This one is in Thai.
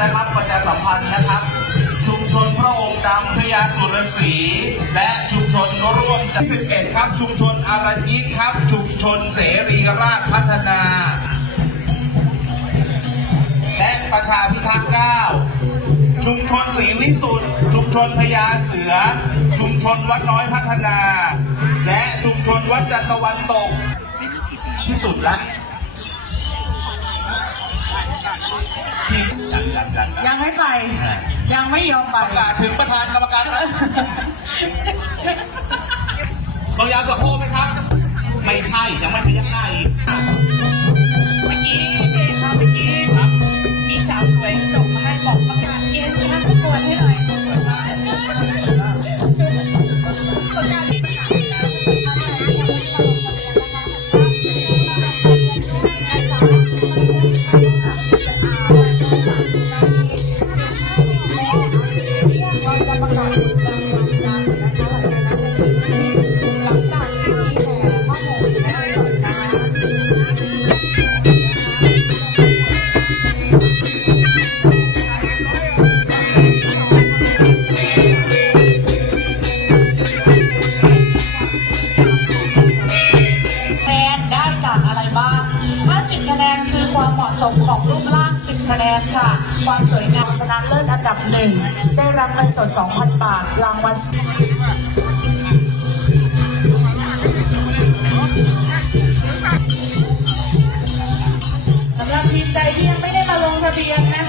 นะครับประชาสัมพันธ์นะครับ ชุมชนพระองค์ดำพญาสุรศรีและชุมชนร่วมจัด11 ครับ ชุมชนอารัญยิกครับ ชุมชนเสรีราชพัฒนา และประชาพิทักษ์9ชุมชนศรีวิสุทธ์ชุมชนพญาเสือ ชุมชนวัดน้อยพัฒนา และชุมชนวัดจันทร์ตะวันตกที่สุดละ ยังยังยังยังยังไม่ไป ยังไม่ยอมไปประกาศถึงประธานกรรมการบางยาสะโพกไหมครับ ไม่ใช่ ยังไม่พยักหน้าอีกเมื่อกี้เพลงค่ะเมื่อกี้ครับ มีสาวสวยส่งมาให้บอกประกาศเกณฑ์คณะประกวดให้หน่อยสวยมากประกาศค นคือความเหมาะสมของรูปร่าง 10 คะแนนค่ะ ความสวยงามชนะเลิศอันดับหนึ่ง ได้รับเงินสด 2,000 บาท รางวัลสำหรับทีมใดที่ยังไม่ได้มาลงทะเบียนนะ